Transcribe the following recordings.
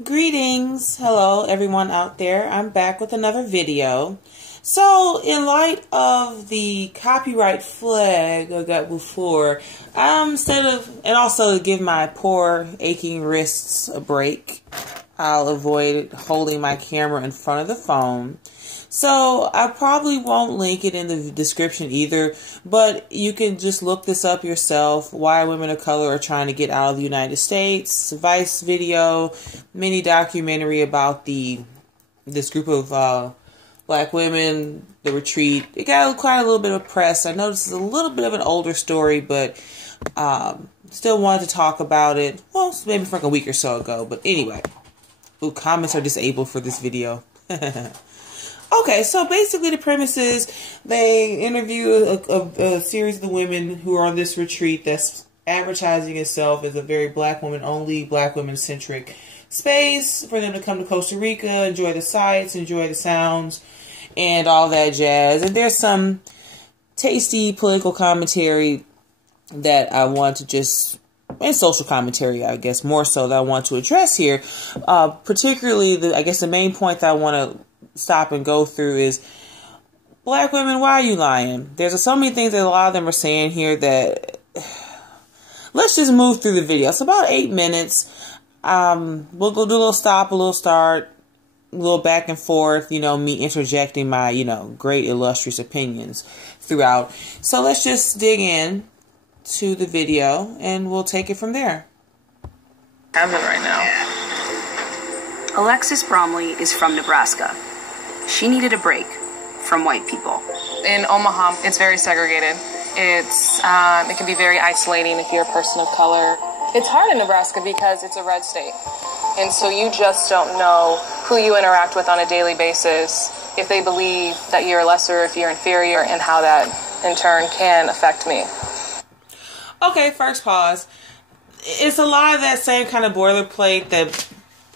Greetings. Hello, everyone out there. I'm back with another video. So, in light of the copyright flag I got before, and also to give my poor aching wrists a break, I'll avoid holding my camera in front of the phone. So, I probably won't link it in the description either, but you can just look this up yourself. Why women of color are trying to get out of the United States. Vice video, mini documentary about this group of black women, the retreat. It got quite a little bit of press. I know this is a little bit of an older story, but still wanted to talk about it. Well, maybe from like a week or so ago, but anyway. Ooh, comments are disabled for this video. Okay, so basically the premise is they interview a series of the women who are on this retreat that's advertising itself as a very black woman only, black women centric space for them to come to Costa Rica, enjoy the sights, enjoy the sounds, and all that jazz. And there's some tasty political commentary that I want to and social commentary, I guess, more so that I want to address here. Particularly, I guess the main point that I want to stop and go through is, black women, why are you lying? There's so many things that a lot of them are saying here that let's just move through the video. It's about 8 minutes. We'll go do a little stop, a little start, a little back and forth, me interjecting my, great illustrious opinions throughout. So let's just dig in to the video and we'll take it from there. Have it right now. Alexis Bromley is from Nebraska. She needed a break from white people. In Omaha, it's very segregated. It can be very isolating if you're a person of color. It's hard in Nebraska because it's a red state. And so you just don't know who you interact with on a daily basis, if they believe that you're lesser, if you're inferior, and how that in turn can affect me. Okay, first pause. It's a lot of that same kind of boilerplate that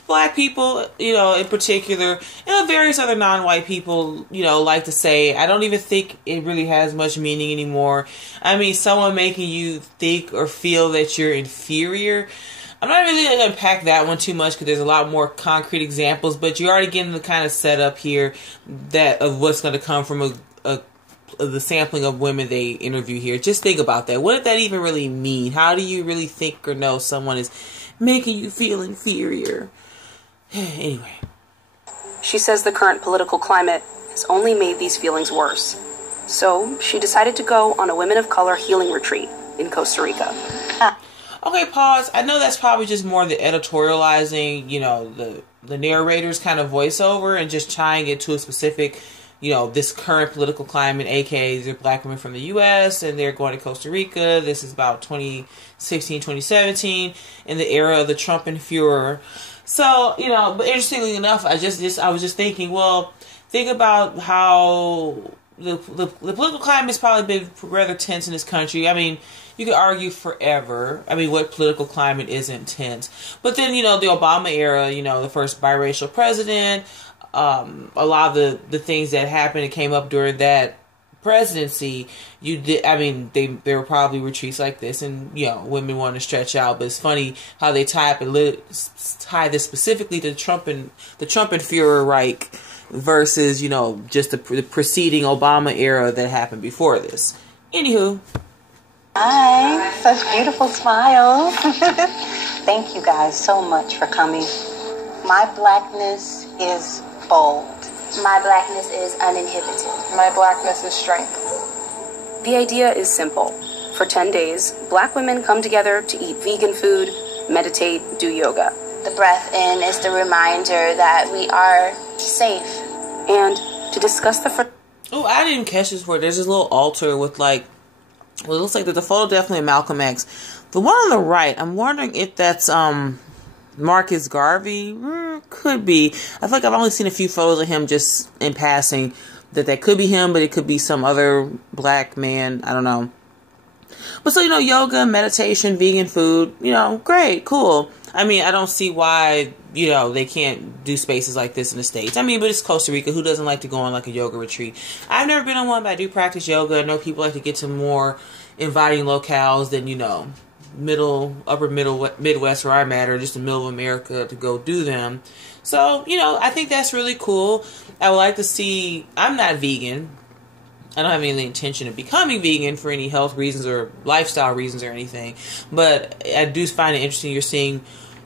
black people, in particular, and various other non-white people, like to say. I don't even think it really has much meaning anymore. I mean, someone making you think or feel that you're inferior. I'm not really going to unpack that one too much because there's a lot more concrete examples, but you're already getting the kind of setup here of what's going to come from the sampling of women they interview here. Just think about that. What did that even really mean? How do you really think or know someone is making you feel inferior? Anyway. She says the current political climate has only made these feelings worse. So she decided to go on a women of color healing retreat in Costa Rica. Okay, pause. I know that's probably just more the editorializing, the narrator's kind of voiceover and just tying it to a specific, this current political climate, aka these are black women from the U.S. and they're going to Costa Rica. This is about 2016, 2017 in the era of the Trump and Fuhrer. So, but interestingly enough, I was just thinking, well, think about how the political climate has probably been rather tense in this country. I mean, you could argue forever. I mean, what political climate isn't tense? But then, the Obama era, the first biracial president, a lot of the things that happened and came up during that presidency, there were probably retreats like this, and women want to stretch out. But it's funny how they tie this specifically to the Trump and Fuhrer Reich versus just the preceding Obama era that happened before this. Anywho, hi, such beautiful smiles. Thank you guys so much for coming. My blackness is bold. My blackness is uninhibited. My blackness is strength. The idea is simple. For 10 days, black women come together to eat vegan food, meditate, do yoga. The breath in is the reminder that we are safe. And to discuss oh, I didn't catch this word. There's this little altar with it looks like the photo definitely of Malcolm X. The one on the right, I'm wondering if that's Marcus Garvey. Could be. I feel like I've only seen a few photos of him just in passing. That could be him, but it could be some other black man. I don't know. But so, yoga, meditation, vegan food, great, cool. I mean, I don't see why, they can't do spaces like this in the States. I mean, but it's Costa Rica. Who doesn't like to go on like a yoga retreat? I've never been on one, but I do practice yoga. I know people like to get to more inviting locales than, upper middle Midwest where I'm at, or just the middle of America, to go do them. So, you know, I think that's really cool. I would like to see, I'm not vegan. I don't have any intention of becoming vegan for any health reasons or lifestyle reasons or anything. But I do find it interesting you're seeing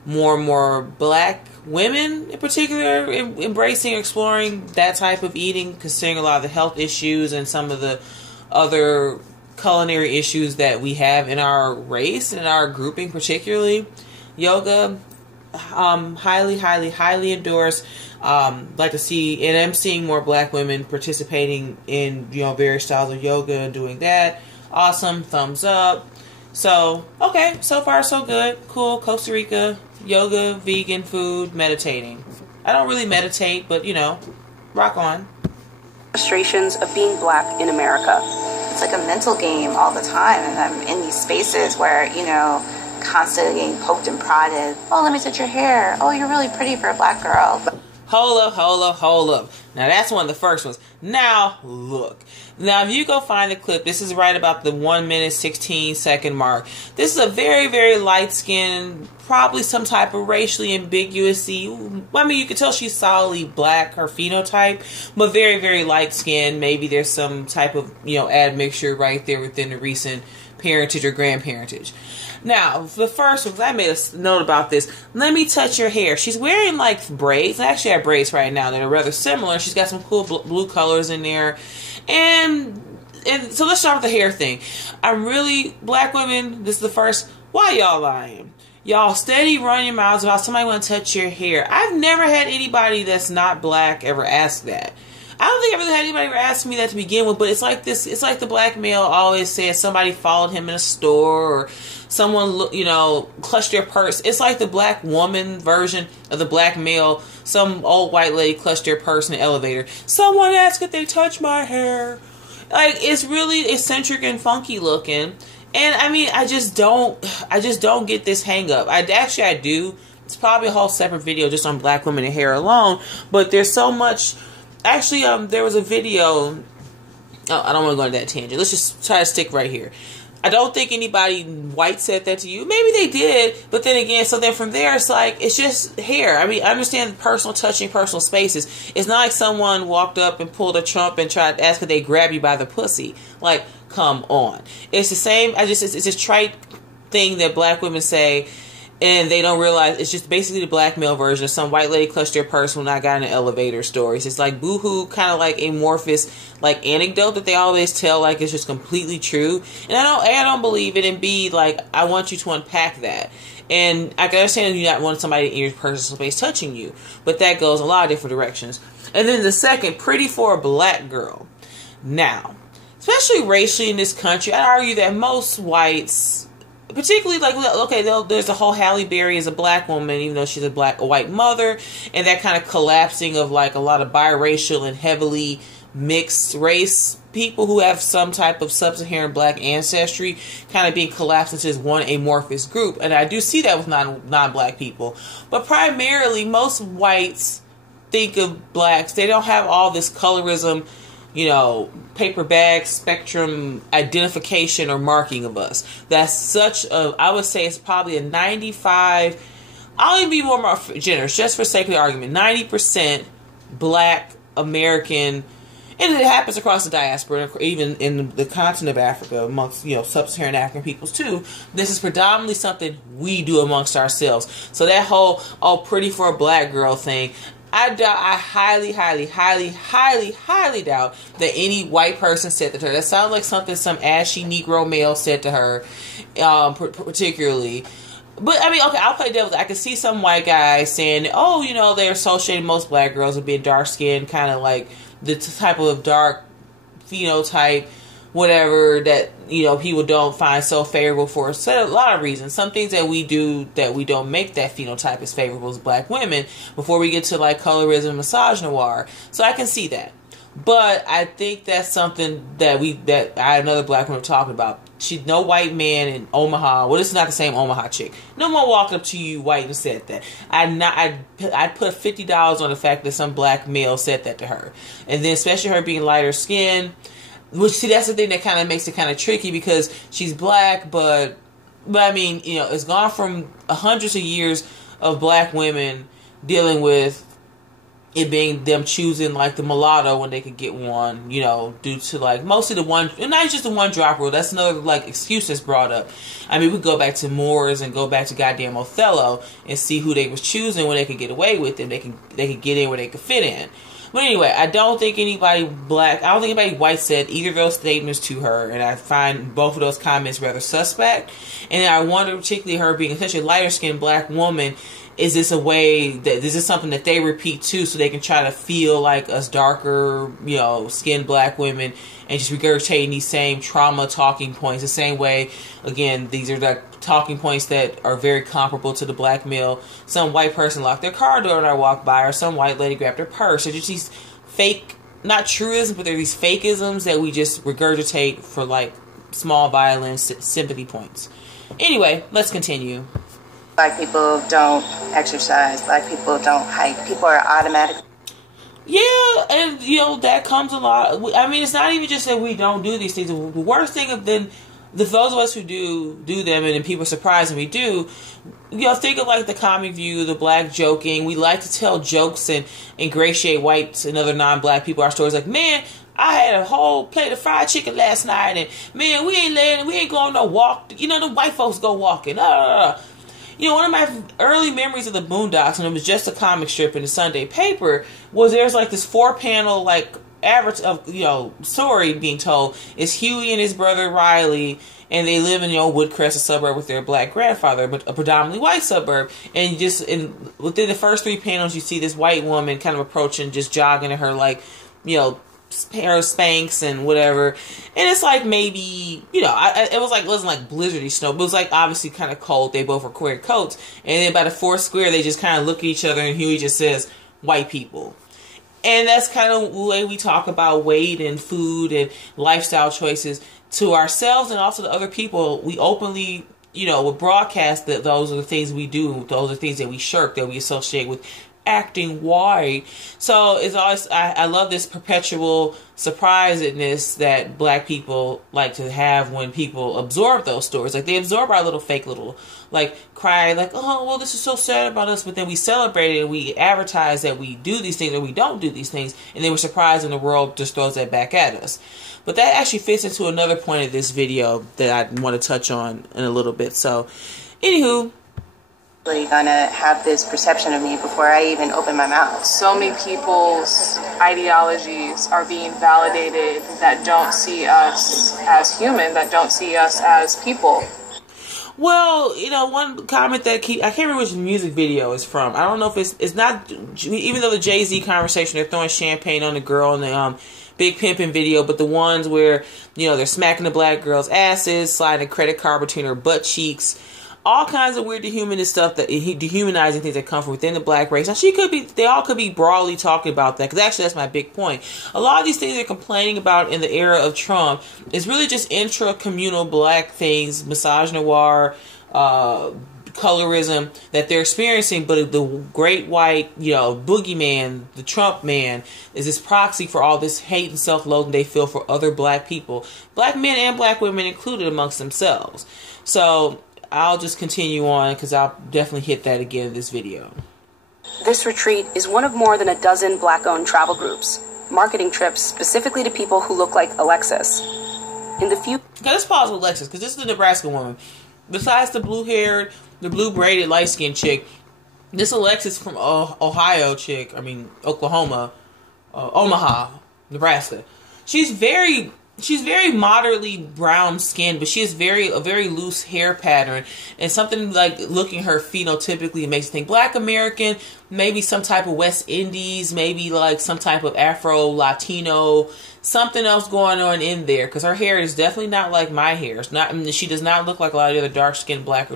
more and more black women in particular embracing or exploring that type of eating, considering a lot of the health issues and some of the other culinary issues that we have in our race and our grouping, particularly. Yoga, highly endorse. Like to see, and I'm seeing more black women participating in, you know, various styles of yoga and doing that. Awesome, thumbs up. So, okay, so far so good. Cool. Costa Rica, yoga, vegan food, meditating. I don't really meditate, but, you know, rock on. Frustrations of being black in America. It's like a mental game all the time, and I'm in these spaces where, you know, constantly getting poked and prodded. Oh, let me touch your hair. Oh, you're really pretty for a black girl. Hold up. Now, that's one of the first ones. Now, look. Now, if you go find the clip, this is right about the 1 minute, 16 second mark. This is a very, very light-skinned, probably some type of racially ambiguous. I mean, you can tell she's solidly black, her phenotype, but very, very light-skinned. Maybe there's some type of, you know, admixture right there within the recent parentage or grandparentage. Now, the first one, I made a note about this. Let me touch your hair. She's wearing like braids. I actually have braids right now that are rather similar. She's got some cool blue colors in there. And so let's start with the hair thing. I'm really, black women, this is the first, why y'all lying? Y'all steady running your mouths about somebody want to touch your hair. I've never had anybody that's not black ever ask that. I don't think I really had anybody ever ask me that to begin with, but it's like this, it's like the black male always says somebody followed him in a store, or someone, you know, clutched their purse. It's like the black woman version of the black male. Some old white lady clutched their purse in the elevator. Someone asked if they touch my hair. Like, it's really eccentric and funky looking. And I mean, I just don't get this hang up. I do. It's probably a whole separate video just on black women and hair alone. But there's so much. Actually, there was a video. Oh, I don't want to go into that tangent. Let's just try to stick right here. I don't think anybody white said that to you. Maybe they did, but then again, so then from there, it's like, it's just hair. I mean, I understand personal touching, personal spaces. It's not like someone walked up and pulled a Trump and tried to ask if they grab you by the pussy. Like, come on. It's the same, it's this trite thing that black women say, and they don't realize it's just basically the black male version of some white lady clutched their purse when I got in an elevator stories. It's like boohoo, kind of like amorphous, like anecdote that they always tell like it's just completely true. And I don't believe it. And B, like, I want you to unpack that. And I can understand you not want somebody in your personal space touching you, but that goes a lot of different directions. And then the second, pretty for a black girl. Now, especially racially in this country, I'd argue that most whites, particularly, like, okay, there's the whole Halle Berry as a black woman, even though she's a white mother, and that kind of collapsing of, like, a lot of biracial and heavily mixed race people who have some type of sub-Saharan black ancestry kind of being collapsed into this one amorphous group. And I do see that with non-black people. But primarily, most whites think of blacks, they don't have all this colorism, you know, paper bag spectrum identification or marking of us. That's such a, I would say it's probably a 95, I'll even be more generous, just for sake of the argument, 90% black American, and it happens across the diaspora, even in the continent of Africa, amongst, you know, sub-Saharan African peoples too. This is predominantly something we do amongst ourselves. So that whole, oh, pretty for a black girl thing, I highly doubt that any white person said that to her. That sounds like something some ashy Negro male said to her, particularly. But, I mean, okay, I'll play devil's. I can see some white guy saying, oh, you know, they're associating most black girls with being dark-skinned, kind of like the type of dark phenotype, whatever, that, you know, people don't find so favorable for a lot of reasons. Some things that we do that we don't make that phenotype as favorable as black women before we get to, like, colorism, misogynoir. So I can see that. But I think that's something that I had another black woman talking about. No white man in Omaha. Well, this is not the same Omaha chick. No one walked up to you white and said that. I'd put $50 on the fact that some black male said that to her. And then especially her being lighter skinned, which, see, that's the thing that kind of makes it kind of tricky, because she's black, but But I mean, it's gone from hundreds of years of black women dealing with it being them choosing like the mulatto when they could get one, due to like mostly the one, and not just the one drop rule. That's another like excuse that's brought up. I mean, we go back to Moors and go back to goddamn Othello and see who they was choosing when they could get away with it. They could get in where they could fit in. But anyway, I don't think anybody white said either of those statements to her, and I find both of those comments rather suspect. And I wonder, particularly her being such a lighter skinned black woman, is this something that they repeat too, so they can try to feel like us darker, skinned black women, and just regurgitating these same trauma talking points the same way? Again, these are like talking points that are very comparable to the black male. Some white person locked their car door and I walked by, or some white lady grabbed her purse. They're just these fake, not truisms, but they're these fakeisms that we just regurgitate for like small violence, sympathy points. Anyway, let's continue. Black people don't exercise. Black people don't hike. People are automatic. Yeah, and that comes a lot. I mean, it's not even just that we don't do these things. The worst thing of then, those of us who do them, and then people are surprised when we do. Think of like the comic view, the black joking. We like to tell jokes and ingratiate whites and other non-black people. Our stories like, man, I had a whole plate of fried chicken last night, and man, we ain't going no walk. The white folks go walking. One of my early memories of the Boondocks, and it was just a comic strip in the Sunday paper, was there's like this 4-panel like average of story being told. It's Huey and his brother Riley, and they live in Woodcrest, a suburb with their black grandfather, but a predominantly white suburb. And within the first 3 panels, you see this white woman kind of approaching, just jogging in her like pair of Spanx and whatever, and it's like maybe it wasn't like blizzardy snow, but it was like obviously kind of cold. They both were wearing coats, and then by the 4th square they just kind of look at each other, and Huey just says white people. And that's kind of the way we talk about weight and food and lifestyle choices to ourselves and also to other people. We openly would broadcast that those are the things we do, those are things that we shirk, that we associate with acting white. So it's always, I love this perpetual surprisedness that black people like to have when people absorb those stories. Like they absorb our fake like cry, like, oh, well, this is so sad about us, but then we celebrate it and we advertise that we do these things or we don't do these things, and then we're surprised and the world just throws that back at us. But that actually fits into another point of this video that I want to touch on in a little bit. So anywho, gonna have this perception of me before I even open my mouth. So many people's ideologies are being validated that don't see us as human, that don't see us as people. Well, one comment that I can't remember which music video it's from. I don't know if it's not, even though the Jay-Z conversation, they're throwing champagne on the girl in the Big Pimpin' video, but the ones where, they're smacking the black girl's asses, sliding a credit card between her butt cheeks, all kinds of weird dehumanist stuff, dehumanizing things that come from within the black race. Now, they all could be broadly talking about that, because actually that's my big point. A lot of these things they're complaining about in the era of Trump is really just intra-communal black things, misogynoir, colorism that they're experiencing, but the great white, boogeyman, the Trump man, is this proxy for all this hate and self-loathing they feel for other black people, black men and black women included amongst themselves. So I'll just continue on because I'll definitely hit that again in this video. This retreat is one of more than a dozen black-owned travel groups, marketing trips specifically to people who look like Alexis. Let's pause with Alexis, because this is the Nebraska woman. Besides the blue-haired, the blue-braided, light-skinned chick, this Alexis from Omaha, Nebraska. She's very moderately brown skinned, but she has a very loose hair pattern, and something like looking her phenotypically makes you think Black American, maybe some type of West Indies, maybe like some type of Afro Latino, something else going on in there, because her hair is definitely not like my hair. It's not. She does not look like a lot of the other darker skinned black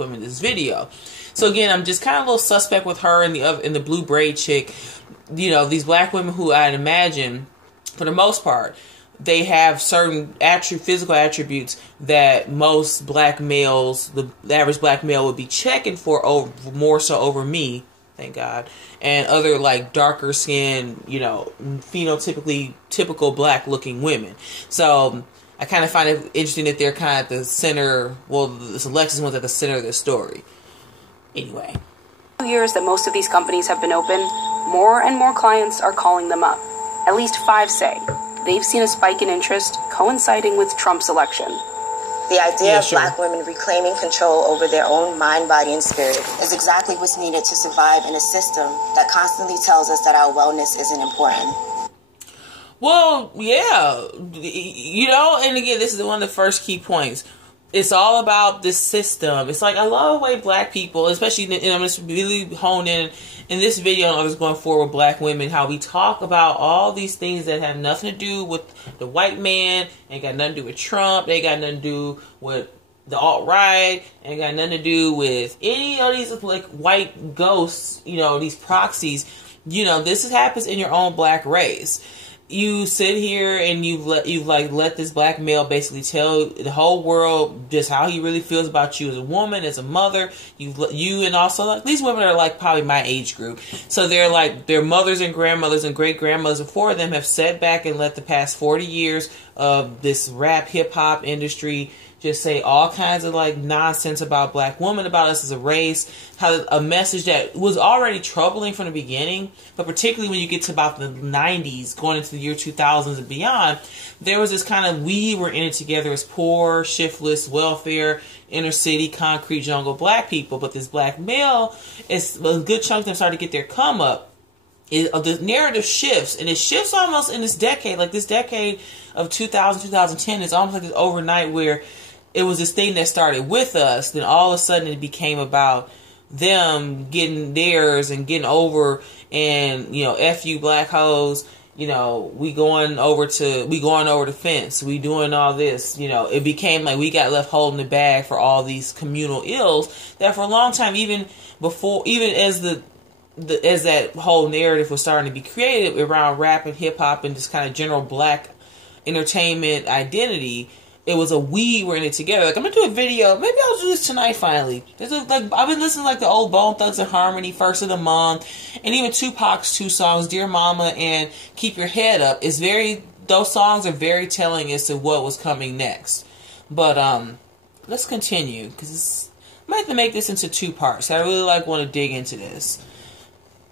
women in this video. So again, I'm just kind of a little suspect with her and the blue braid chick. These black women who I'd imagine, for the most part, they have certain physical attributes that most black males, the average black male, would be checking for more so over me, thank God, and other like darker skin, phenotypically typical black looking women. So I kind of find it interesting that they're kind of at the center. Well, this Alexis one's at the center of the story. Anyway. Years that most of these companies have been open, more and more clients are calling them up. At least 5 say they've seen a spike in interest coinciding with Trump's election. The idea of black women reclaiming control over their own mind, body, and spirit is exactly what's needed to survive in a system that constantly tells us that our wellness isn't important. Well, yeah, you know, and again, this is one of the first key points. It's all about this system. It's like, I love the way black people, especially, and I'm just really honed in this video, and I was going forward with black women, how we talk about all these things that have nothing to do with the white man, ain't got nothing to do with Trump, they got nothing to do with the alt-right, ain't got nothing to do with any of these like white ghosts, you know, these proxies. You know, this happens in your own black race. You sit here and you let this black male basically tell the whole world just how he really feels about you as a woman, as a mother. And also, like, these women are like probably my age group, so they're like their mothers and grandmothers and great grandmothers before them have sat back and let the past 40 years of this rap hip hop industry just say all kinds of like nonsense about black women, about us as a race, how a message that was already troubling from the beginning, but particularly when you get to about the 90s, going into the year 2000s and beyond, there was this kind of, we were in it together as poor, shiftless, welfare, inner city, concrete jungle black people, but this black male, is a good chunk of them started to get their come up. The narrative shifts, and it shifts almost in this decade, like this decade of 2000, 2010, it's almost like this overnight where it was this thing that started with us, then all of a sudden it became about them getting theirs and getting over, and, you know, F you black hoes, you know, we going over the fence, we doing all this, you know, it became like we got left holding the bag for all these communal ills that for a long time, even as as that whole narrative was starting to be created around rap and hip hop and this kind of general black entertainment identity, it was we were in it together. Like, I'm gonna do a video. Maybe I'll do this tonight. Finally, I've been listening to like the old Bone Thugs and Harmony, First of the Month, and even Tupac's 2 songs, Dear Mama and Keep Your Head Up. Those songs are very telling as to what was coming next. But let's continue, because I might have to make this into 2 parts. I really want to dig into this.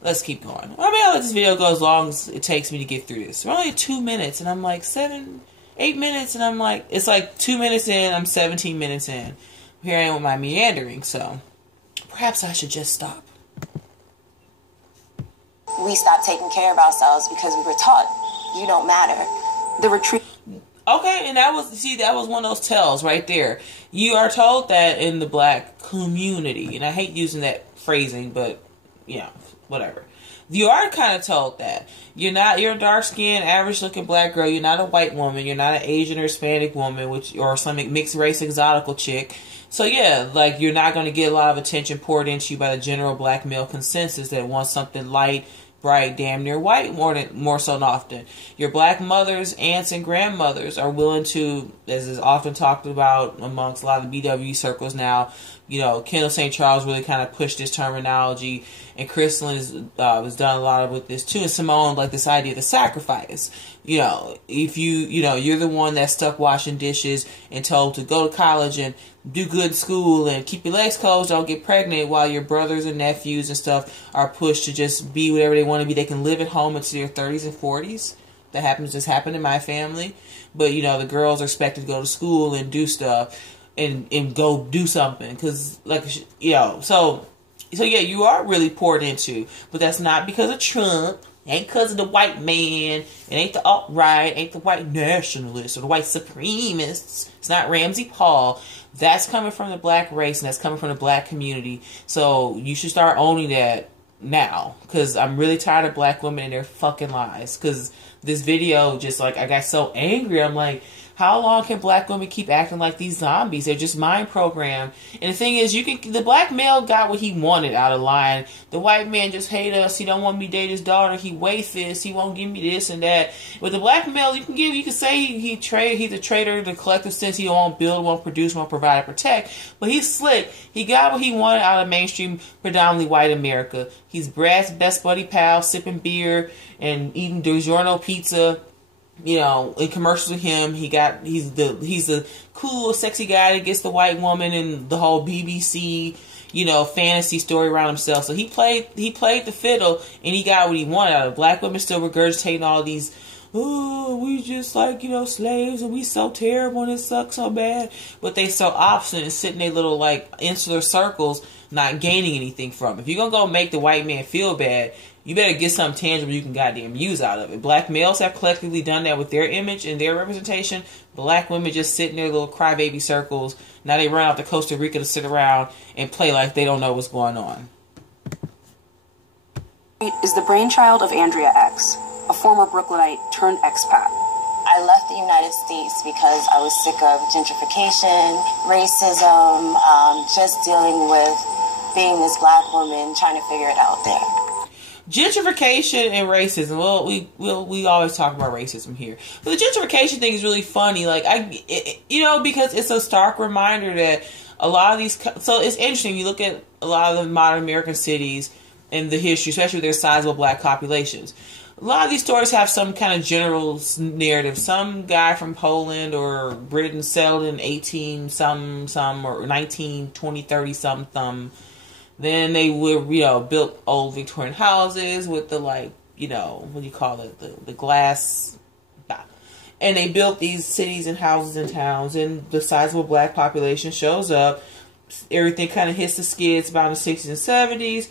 Let's keep going. I mean, I'll let this video go as long as it takes me to get through this. We're only 2 minutes, and I'm like 8 minutes, and I'm like, it's like 2 minutes in, I'm 17 minutes in. Here I am with my meandering, so perhaps I should just stop. We stopped taking care of ourselves because we were taught you don't matter. The retreat. Okay, and that was one of those tells right there. You are told that in the black community, and I hate using that phrasing, but, you know, whatever. You are kind of told that. You're a dark-skinned, average-looking black girl. You're not a white woman. You're not an Asian or Hispanic woman, or some mixed-race exotical chick. So, yeah, like, you're not going to get a lot of attention poured into you by the general black male consensus that wants something light, bright, damn near white more so than often. Your black mothers, aunts, and grandmothers are willing to, as is often talked about amongst a lot of the BW circles now, you know, Kendall St. Charles really kind of pushed this terminology, and Crystalline has done a lot with this too, and Simone, like this idea of the sacrifice. You know, if you're the one that's stuck washing dishes and told to go to college and do good in school and keep your legs closed, don't get pregnant, while your brothers and nephews and stuff are pushed to just be whatever they want to be. They can live at home into their 30s and 40s. That happened in my family. But, you know, the girls are expected to go to school and do stuff and go do something. Because, like, you know, so yeah, you are really poured into. But that's not because of Trump. It ain't because of the white man. It ain't the alt-right. It ain't the white nationalists or the white supremacists. It's not Ramsey Paul. That's coming from the black race, and that's coming from the black community. So you should start owning that now, because I'm really tired of black women and their fucking lies. Because this video, just like, I got so angry. I'm like, how long can black women keep acting like these zombies? They're just mind programmed. And the thing is, the black male got what he wanted out of line. The white man just hate us. He don't want me to date his daughter. He waste this. He won't give me this and that. With the black male, you can say he's a traitor in the collective sense. He won't build, won't produce, won't provide or protect. But he's slick. He got what he wanted out of mainstream, predominantly white America. He's Brad's best buddy pal, sipping beer and eating DiGiorno pizza You know, in commercials with him, he's the cool, sexy guy that gets the white woman and the whole BBC, you know, fantasy story around himself. So he played the fiddle and he got what he wanted out of it. Black women still regurgitating all these, oh, we just like, you know, slaves and we so terrible and it sucks so bad. But they so obstinate and sit in their little like insular circles, not gaining anything from it. If you're going to go make the white man feel bad, you better get something tangible you can goddamn use out of it. Black males have collectively done that with their image and their representation. Black women just sit in their little crybaby circles. Now they run out to Costa Rica to sit around and play like they don't know what's going on. Is the brainchild of Andrea X, a former Brooklynite turned expat. I left the United States because I was sick of gentrification, racism, just dealing with being this black woman trying to figure it out there. Gentrification and racism. Well, we always talk about racism here, but the gentrification thing is really funny. Like you know, because it's a stark reminder that a lot of these. So it's interesting. You look at a lot of the modern American cities and the history, especially with their sizable black populations. A lot of these stories have some kind of general narrative. Some guy from Poland or Britain settled in 18 some or 19, 20, 30 some. Then they would, you know, built old Victorian houses with the, like, you know, what do you call it? The glass. And they built these cities and houses and towns, and the sizable black population shows up. Everything kind of hits the skids about in the 60s and 70s.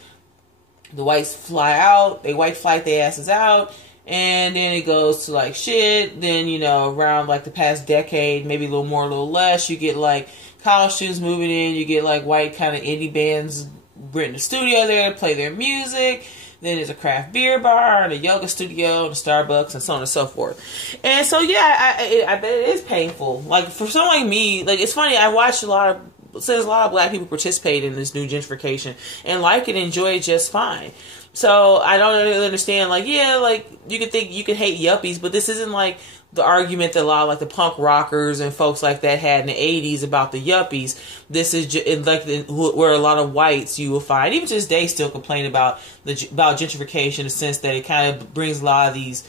The whites fly out. They white flight their asses out. And then it goes to, like, shit. Then, you know, around, like, the past decade, maybe a little more, a little less, you get, like, college students moving in. You get, like, white kind of indie bands renting a studio there to play their music. Then there's a craft beer bar and a yoga studio and a Starbucks and so on and so forth. And so, yeah, I bet it is painful. Like, for someone like me, like, it's funny, I watched there's a lot of black people participate in this new gentrification and like it and enjoy it just fine. So I don't really understand, like, yeah, like, you could think you could hate yuppies, but this isn't like the argument that a lot of, like, the punk rockers and folks like that had in the 80s about the yuppies. This is like where a lot of whites you will find, even to this day, still complain about gentrification, in the sense that it kind of brings a lot of these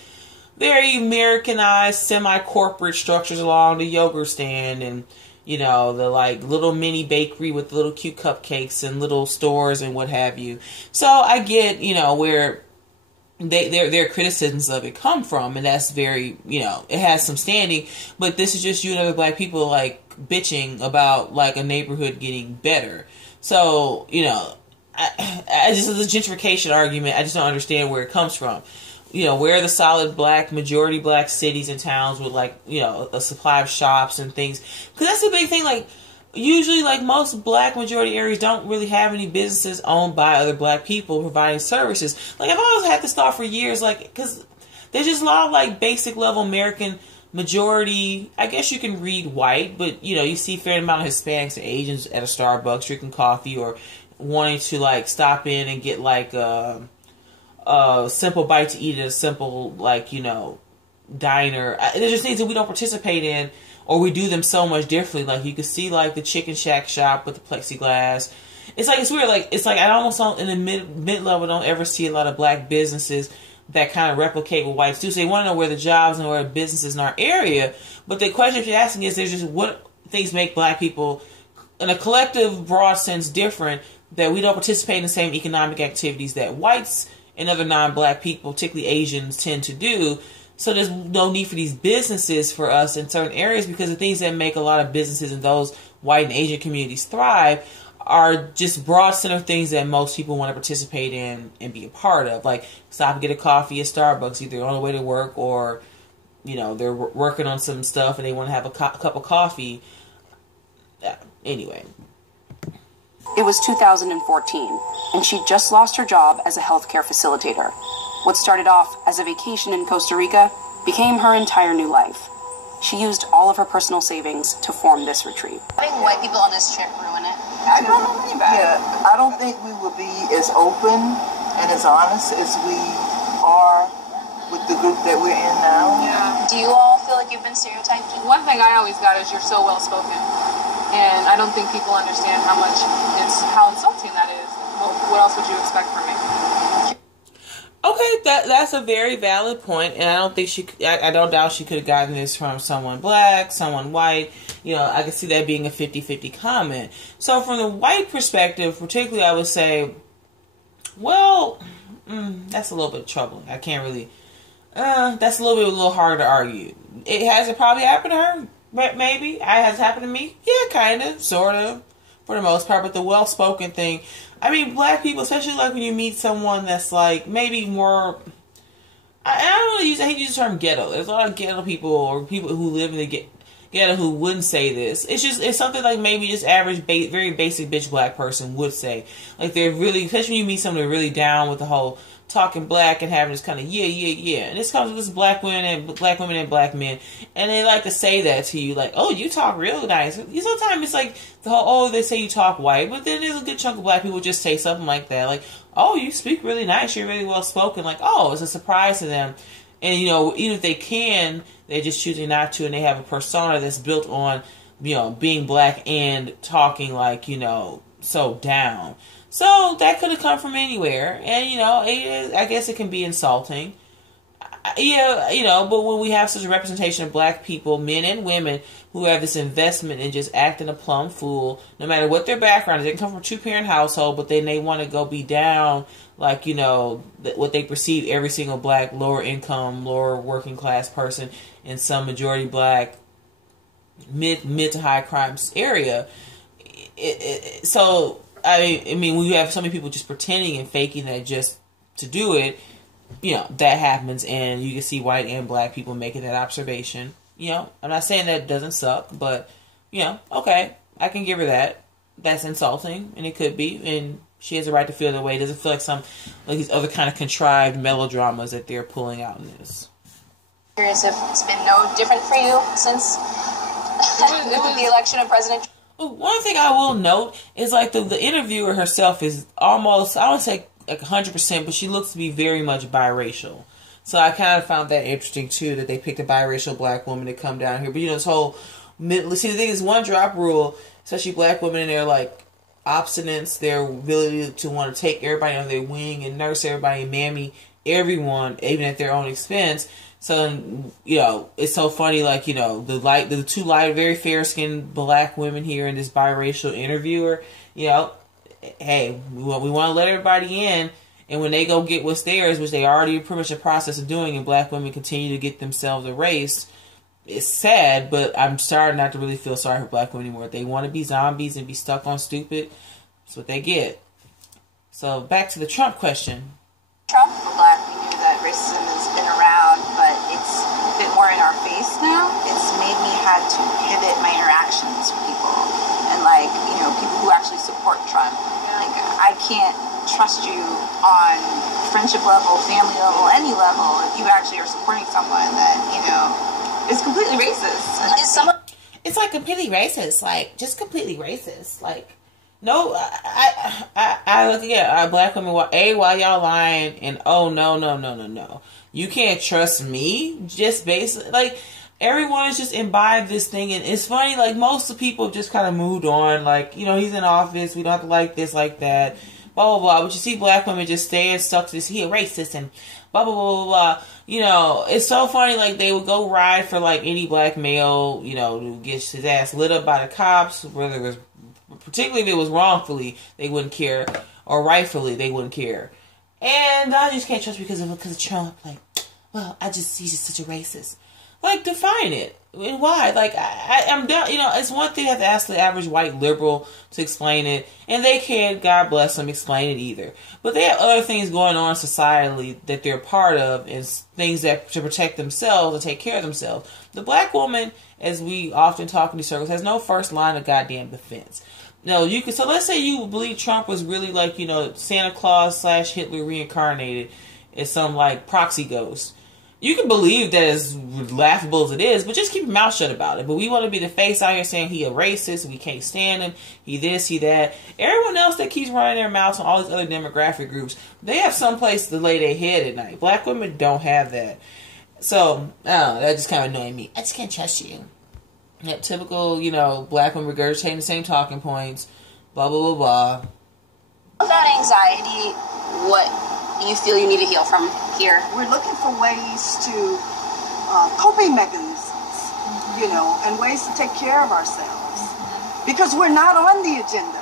very Americanized, semi-corporate structures along, the yogurt stand and, you know, the, like, little mini bakery with little cute cupcakes and little stores and what have you. So I get, you know, where their criticisms of it come from, and that's very, you know, it has some standing, but this is just you and other black people, like, bitching about, like, a neighborhood getting better. So, you know, I just, the gentrification argument, I just don't understand where it comes from. You know, where are the solid black, majority black cities and towns with, like, you know, a supply of shops and things? Because that's the big thing, like, usually, like, most black majority areas don't really have any businesses owned by other black people providing services. Like, I've always had this thought for years, like, because there's just a lot of, like, basic level American majority, I guess you can read white, but, you know, you see a fair amount of Hispanics and Asians at a Starbucks drinking coffee or wanting to, like, stop in and get, like, a simple bite to eat at a simple, like, you know, diner. There's just things that we don't participate in, or we do them so much differently. Like, you can see, like, the Chicken Shack shop with the plexiglass. It's like, it's weird. Like, it's like I almost don't, in the mid-level, don't ever see a lot of black businesses that kind of replicate what whites do. So they want to know where the jobs and where the businesses in our area. But the question if you're asking is, there's just what things make black people, in a collective, broad sense, different, that we don't participate in the same economic activities that whites and other non-black people, particularly Asians, tend to do. So there's no need for these businesses for us in certain areas, because the things that make a lot of businesses in those white and Asian communities thrive are just broad center things that most people want to participate in and be a part of. Like, stop and get a coffee at Starbucks, either on the way to work or, you know, they're working on some stuff and they want to have a cup of coffee. Yeah. Anyway. It was 2014, and she just lost her job as a healthcare facilitator. What started off as a vacation in Costa Rica became her entire new life. She used all of her personal savings to form this retreat. Having white people on this trip ruin it. I don't know anybody. Yeah, I don't think we will be as open and as honest as we are with the group that we're in now. Yeah. Do you all feel like you've been stereotyped? One thing I always got is you're so well spoken, and I don't think people understand how insulting that is. What else would you expect from me? Okay, think that's a very valid point, and I don't think I don't doubt she could have gotten this from someone black, someone white. You know, I could see that being a 50-50 comment. So from the white perspective, particularly, I would say, well, that's a little bit troubling. I can't really. That's a little harder to argue. It probably happened to her, but maybe. Has it happened to me? Yeah, kind of, sort of, for the most part. But the well-spoken thing, I mean, black people, especially like when you meet someone that's like maybe more. I don't really I hate to use the term ghetto. There's a lot of ghetto people or people who live in the ghetto who wouldn't say this. It's something like maybe just average, very basic bitch black person would say. Like they're really, especially when you meet someone really down with the whole talking black and having this kind of yeah, and this comes with this black women and black men, and they like to say that to you, like, oh, you talk real nice. Sometimes it's like the whole, they say you talk white, but then there's a good chunk of black people just say something like that, like, oh, you speak really nice, you're really well spoken, like, oh, it's a surprise to them. And you know, even if they can, they're just choosing not to, and they have a persona that's built on, you know, being black and talking like, you know, so down. So that could have come from anywhere, and you know, I guess it can be insulting. Yeah, you know, but when we have such a representation of black people, men and women, who have this investment in just acting a plumb fool, no matter what their background is, they can come from a two-parent household, but then they want to go be down, like, you know, what they perceive every single black, lower income, lower working class person in some majority black, mid to high crime area. So. I mean, when you have so many people just pretending and faking that just to do it, you know, that happens, and you can see white and black people making that observation. You know, I'm not saying that it doesn't suck, but, you know, okay, I can give her that. That's insulting, and it could be, and she has a right to feel that way. It doesn't feel like these other kind of contrived melodramas that they're pulling out in this. Curious if it's been no different for you since the election of President Trump. One thing I will note is like the interviewer herself is almost, I would say like 100%, but she looks to be very much biracial. So I kind of found that interesting too, that they picked a biracial black woman to come down here. But you know, this whole, see, the thing is, one drop rule, especially black women, and they're like obstinates, their ability to want to take everybody under their wing and nurse everybody and mammy everyone, even at their own expense. So, you know, it's so funny, like, you know, the two very fair-skinned black women here in this biracial interviewer, you know, hey, we want to let everybody in, and when they go get what's theirs, which they already pretty much in the process of doing, and black women continue to get themselves erased, it's sad, but I'm starting not to really feel sorry for black women anymore. If they want to be zombies and be stuck on stupid, that's what they get. So, back to the Trump question. Trump, black, we knew that racism has been around, but it's a bit more in our face now. It's made me had to pivot my interactions with people, and like, you know, people who actually support Trump. Like, I can't trust you on friendship level, family level, any level if you actually are supporting someone that, you know, is completely racist. It's like completely racist, like just completely racist, like. No, I look at black women, while y'all lying, and oh, no. You can't trust me, just basically, like, everyone is just imbibed this thing, and it's funny, like, most of the people just kind of moved on, like, you know, he's in office, we don't have to like this, like that, blah, blah, blah, but you see black women just staying stuck to this, he a racist, and blah, blah, blah, blah, blah. You know, it's so funny, like, they would go ride for, like, any black male, you know, to get his ass lit up by the cops, whether it was, particularly if it was wrongfully, they wouldn't care, or rightfully, they wouldn't care. And I just can't trust because of Trump. Like, well, he's just such a racist. Like, define it. And why? Like, I'm done. You know, it's one thing to have to ask the average white liberal to explain it, and they can't, God bless them, explain it either. But they have other things going on societally that they're part of, and things that to protect themselves and take care of themselves. The black woman, as we often talk in these circles, has no first line of goddamn defense. No, you could. So let's say you believe Trump was really like, you know, Santa Claus / Hitler reincarnated as some like proxy ghost. You can believe that as laughable as it is, but just keep your mouth shut about it. But we want to be the face out here saying he a racist, we can't stand him, he this, he that. Everyone else that keeps running their mouths on all these other demographic groups, they have some place to lay their head at night. Black women don't have that. So, I don't know, that just kind of annoyed me. I just can't trust you. That typical, you know, black women regurgitating the same talking points, blah, blah, blah, blah. That anxiety, what you feel you need to heal from here? We're looking for ways to coping mechanisms, you know, and ways to take care of ourselves, because we're not on the agenda.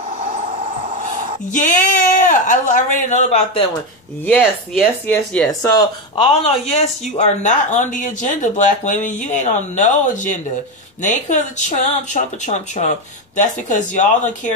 Yeah, I read a note about that one. Yes. So, all no, yes, you are not on the agenda, black women. You ain't on no agenda. It ain't because of Trump. That's because y'all don't care